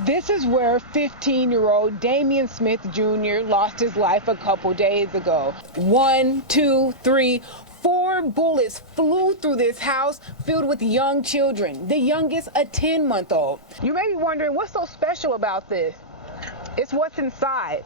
This is where 15-year-old Damian Smith Jr. lost his life a couple days ago. 1, 2, 3, 4 bullets flew through this house filled with young children, the youngest a 10-month-old. You may be wondering what's so special about this. It's what's inside.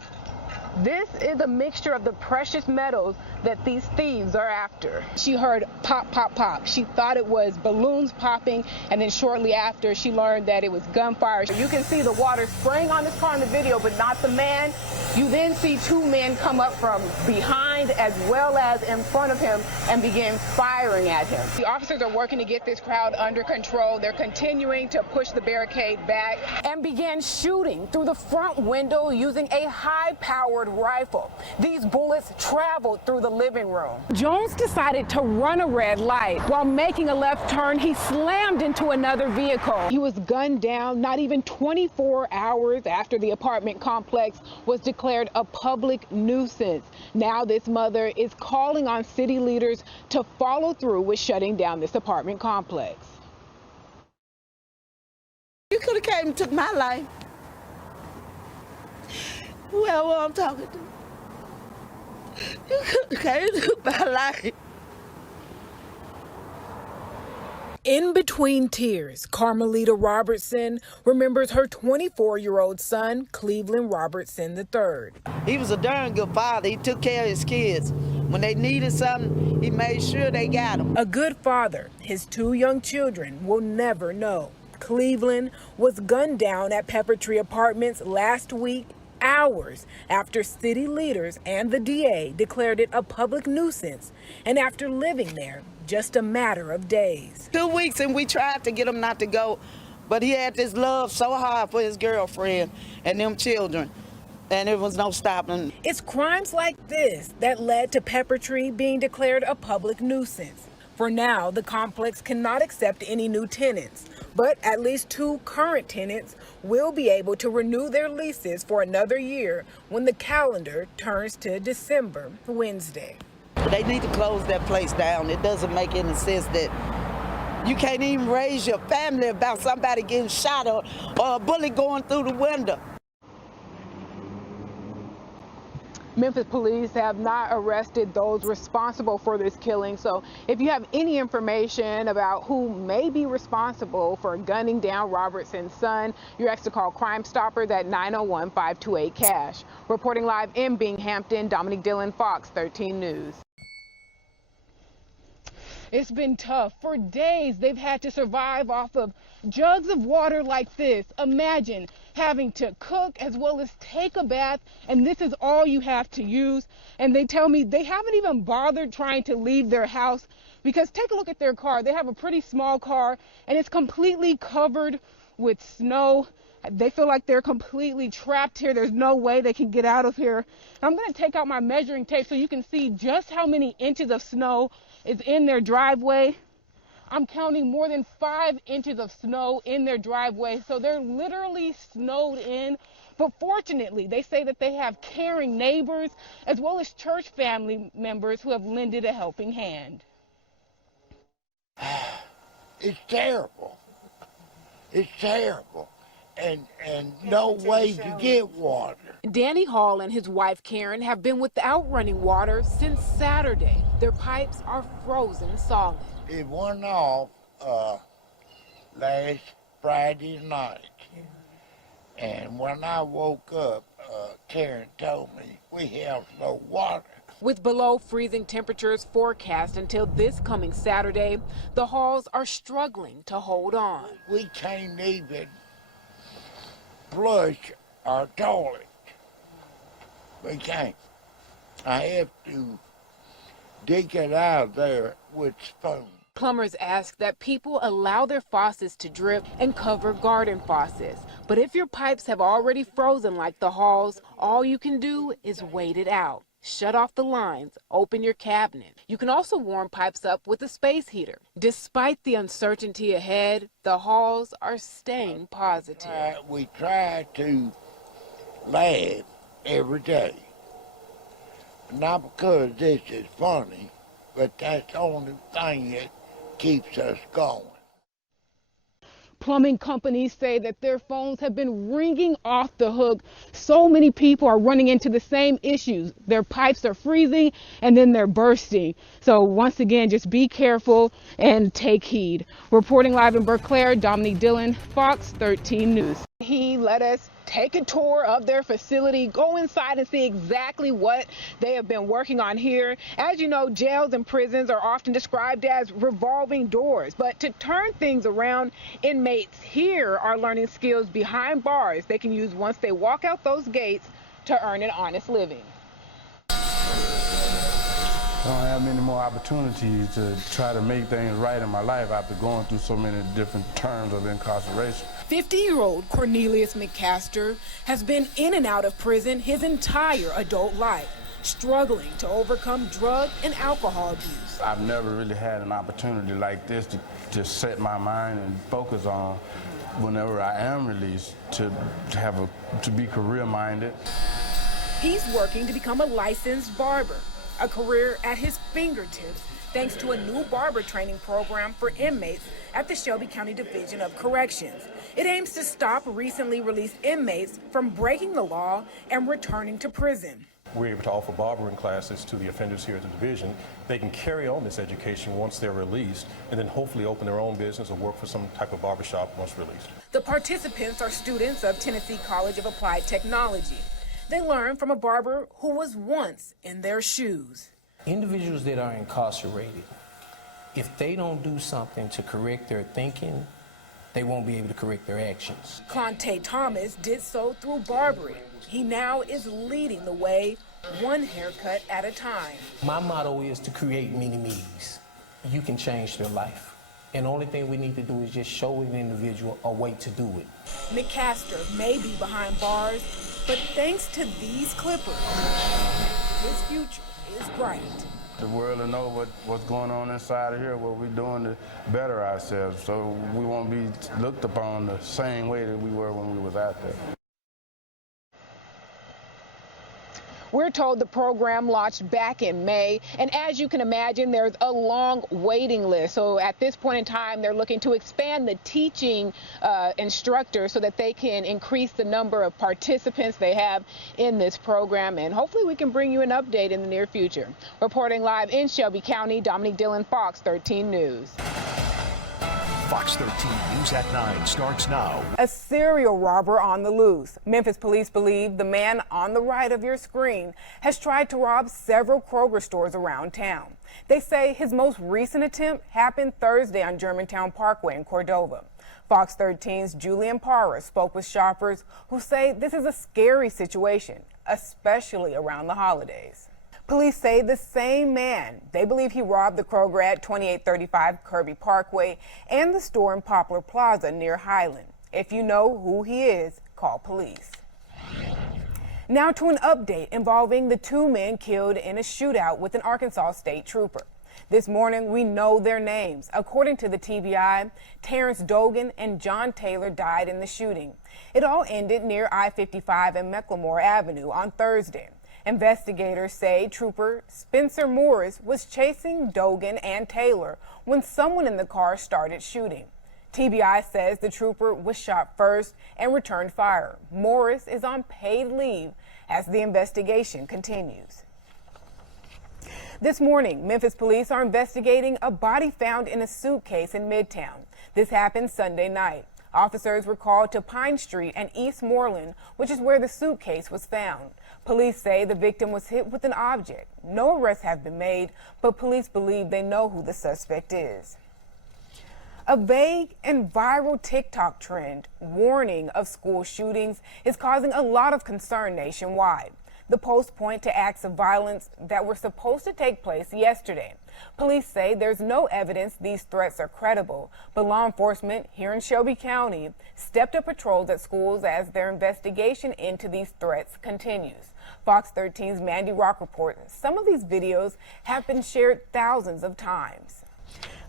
This is a mixture of the precious metals that these thieves are after. She heard pop, pop, pop. She thought it was balloons popping, and then shortly after, she learned that it was gunfire. You can see the water spraying on this car in the video, but not the man. You then see 2 men come up from behind as well as in front of him and begin firing at him. The officers are working to get this crowd under control. They're continuing to push the barricade back and began shooting through the front window using a high-powered rifle. These bullets traveled through the living room. Jones decided to run a red light. While making a left turn, he slammed into another vehicle. He was gunned down not even 24 hours after the apartment complex was declared a public nuisance. Now this mother is calling on city leaders to follow through with shutting down this apartment complex. You could have came and took my life. Whoever I'm talking to. You could have came and took my life. In between tears, Carmelita Robertson remembers her 24-year-old son, Cleveland Robertson III. He was a darn good father. He took care of his kids. When they needed something, he made sure they got them. A good father his 2 young children will never know. Cleveland was gunned down at Pepper Tree Apartments last week, hours after city leaders and the DA declared it a public nuisance, and after living there just a matter of days. 2 weeks, and we tried to get him not to go, but he had this love so hard for his girlfriend and them children, and there was no stopping. It's crimes like this that led to Pepper Tree being declared a public nuisance. For now, the complex cannot accept any new tenants, but at least 2 current tenants will be able to renew their leases for another year when the calendar turns to December Wednesday. They need to close that place down. It doesn't make any sense that you can't even raise your family about somebody getting shot or a bullet going through the window. Memphis police have not arrested those responsible for this killing. So if you have any information about who may be responsible for gunning down Robertson's son, you're asked to call Crime Stoppers at 901-528-CASH. Reporting live in Binghamton, Dominique Dillon, Fox 13 News. It's been tough. For days, they've had to survive off of jugs of water like this. Imagine having to cook as well as take a bath, and this is all you have to use. And they tell me they haven't even bothered trying to leave their house because take a look at their car. They have a pretty small car, and it's completely covered with snow. They feel like they're completely trapped here. There's no way they can get out of here. I'm going to take out my measuring tape so you can see just how many inches of snow is in their driveway. I'm counting more than 5 inches of snow in their driveway, so they're literally snowed in. But fortunately, they say that they have caring neighbors as well as church family members who have lended a helping hand. It's terrible. It's terrible. And no way to get water. Danny Hall and his wife Karen have been without running water since Saturday. Their pipes are frozen solid. It went off last Friday night. And when I woke up, Karen told me we have no water. With below freezing temperatures forecast until this coming Saturday, the Halls are struggling to hold on. We can't even flush our toilet. We can't. I have to dig it out of there with spoon. Plumbers ask that people allow their faucets to drip and cover garden faucets. But if your pipes have already frozen like the Halls, all you can do is wait it out. Shut off the lines, open your cabinet. You can also warm pipes up with a space heater. Despite the uncertainty ahead, the Halls are staying positive. We try to laugh every day. Not because this is funny, but that's the only thing that keeps us going. Plumbing companies say that their phones have been ringing off the hook. So many people are running into the same issues. Their pipes are freezing and then they're bursting. So once again, just be careful and take heed. Reporting live in Berkeley, Dominique Dillon, Fox 13 News. He let us take a tour of their facility, go inside and see exactly what they have been working on here. As you know, jails and prisons are often described as revolving doors, but to turn things around, inmates here are learning skills behind bars they can use once they walk out those gates to earn an honest living. I don't have many more opportunities to try to make things right in my life after going through so many different terms of incarceration. 50-year-old Cornelius McCaster has been in and out of prison his entire adult life, struggling to overcome drug and alcohol abuse. I've never really had an opportunity like this to set my mind and focus on whenever I am released, to be career-minded. He's working to become a licensed barber, a career at his fingertips thanks to a new barber training program for inmates at the Shelby County Division of Corrections. It aims to stop recently released inmates from breaking the law and returning to prison. We're able to offer barbering classes to the offenders here at the division. They can carry on this education once they're released and then hopefully open their own business or work for some type of barbershop once released. The participants are students of Tennessee College of Applied Technology. They learn from a barber who was once in their shoes. Individuals that are incarcerated, if they don't do something to correct their thinking, they won't be able to correct their actions. Conte Thomas did so through barbering. He now is leading the way, one haircut at a time. My motto is to create many me's. You can change their life. And the only thing we need to do is just show an individual a way to do it. McCaster may be behind bars, but thanks to these clippers, his future is bright. The world will know what's going on inside of here, what we're doing to better ourselves, so we won't be looked upon the same way that we were when we was out there. We're told the program launched back in May, and as you can imagine, there's a long waiting list. So at this point in time, they're looking to expand the teaching instructors so that they can increase the number of participants they have in this program, and hopefully we can bring you an update in the near future. Reporting live in Shelby County, Dominique Dillon, Fox 13 News. Fox 13 News at 9 starts now. A serial robber on the loose. Memphis police believe the man on the right of your screen has tried to rob several Kroger stores around town. They say his most recent attempt happened Thursday on Germantown Parkway in Cordova. Fox 13's Julian Parra spoke with shoppers who say this is a scary situation, especially around the holidays. Police say the same man, they believe he robbed the Kroger at 2835 Kirby Parkway and the store in Poplar Plaza near Highland. If you know who he is, call police. Now to an update involving the two men killed in a shootout with an Arkansas state trooper. This morning, we know their names. According to the TBI, Terrence Dogan and John Taylor died in the shooting. It all ended near I-55 and McLemore Avenue on Thursday. Investigators say Trooper Spencer Morris was chasing Dogan and Taylor when someone in the car started shooting. TBI says the trooper was shot first and returned fire. Morris is on paid leave as the investigation continues. This morning, Memphis police are investigating a body found in a suitcase in Midtown. This happened Sunday night. Officers were called to Pine Street and East Moreland, which is where the suitcase was found. Police say the victim was hit with an object. No arrests have been made, but police believe they know who the suspect is. A vague and viral TikTok trend warning of school shootings is causing a lot of concern nationwide. The posts point to acts of violence that were supposed to take place yesterday. Police say there's no evidence these threats are credible, but law enforcement here in Shelby County stepped up patrols at schools as their investigation into these threats continues. Fox 13's Mandy Rock reports some of these videos have been shared thousands of times.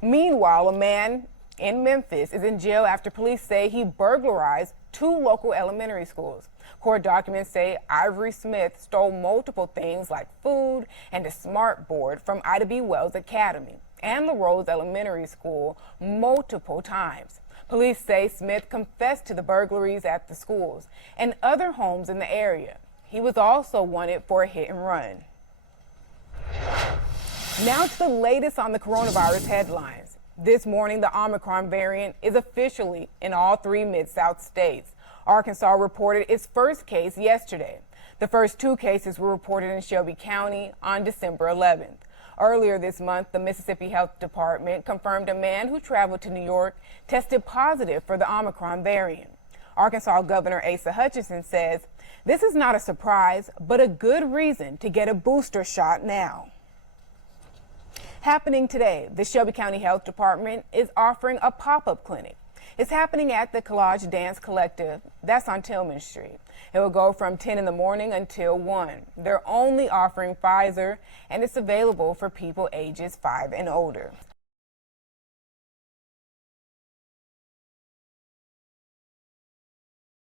Meanwhile, a man in Memphis is in jail after police say he burglarized two local elementary schools. Court documents say Ivory Smith stole multiple things like food and a smart board from Ida B. Wells Academy and LaRose Elementary School multiple times. Police say Smith confessed to the burglaries at the schools and other homes in the area. He was also wanted for a hit and run. Now to the latest on the coronavirus headlines. This morning, the Omicron variant is officially in all 3 Mid-South states. Arkansas reported its first case yesterday. The first 2 cases were reported in Shelby County on December 11th. Earlier this month, the Mississippi Health Department confirmed a man who traveled to New York tested positive for the Omicron variant. Arkansas Governor Asa Hutchinson says this is not a surprise, but a good reason to get a booster shot now. Happening today, the Shelby County Health Department is offering a pop-up clinic. It's happening at the Collage Dance Collective. That's on Tillman Street. It will go from 10 in the morning until 1. They're only offering Pfizer, and it's available for people ages 5 and older.